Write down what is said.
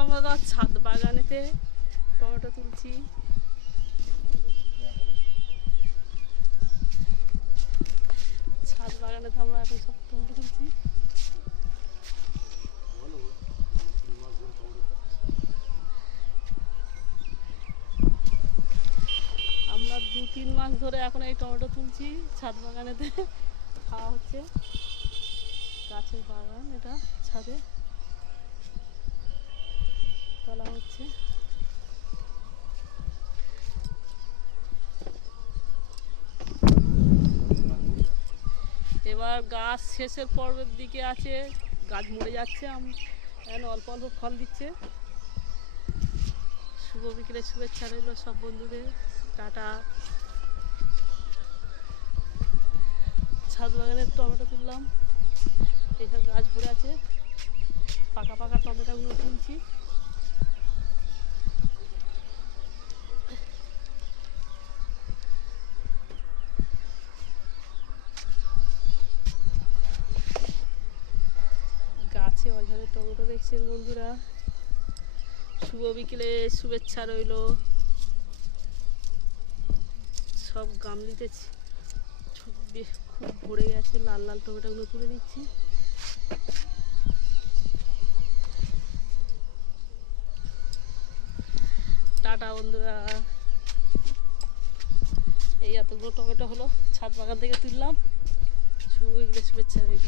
আমরা ছাদ বাগানেতে টমেটো তুলছি। ছাদ বাগানেতে আমরা এখন সব টমেটো তুলছি। আমরা 2-3 মাস ধরে এখন এই টমেটো তুলছি ছাদ বাগানেতে। খাওয়া হচ্ছে, গাছের বাগান এটা, ছাদে তোলা হচ্ছে। এবার গাছ শেষের পর্বের দিকে আছে, গাছ মরে যাচ্ছে, এখন অল্প অল্প ফল দিচ্ছে। শুভ বিকেলের শুভেচ্ছা রইল সব বন্ধুদের, টাটা। ছাদ বাগানের টমেটো তুললাম, এইসব গাছ ভরে আছে, পাকা পাকা টমেটোগুলো তুলছি। গাছে অঝরে টমেটো দেখছেন বন্ধুরা, শুভ বিকেলে শুভেচ্ছা রইল। সব গামলিতে খুব ভরে গেছে, লাল লাল টমেটোগুলো তুলে নিচ্ছি। টাটা বন্ধুরা। এই এতগুলো টমেটো হলো ছাদ বাগান থেকে তুললাম, শুভ বিকেলে শুভেচ্ছা রইল।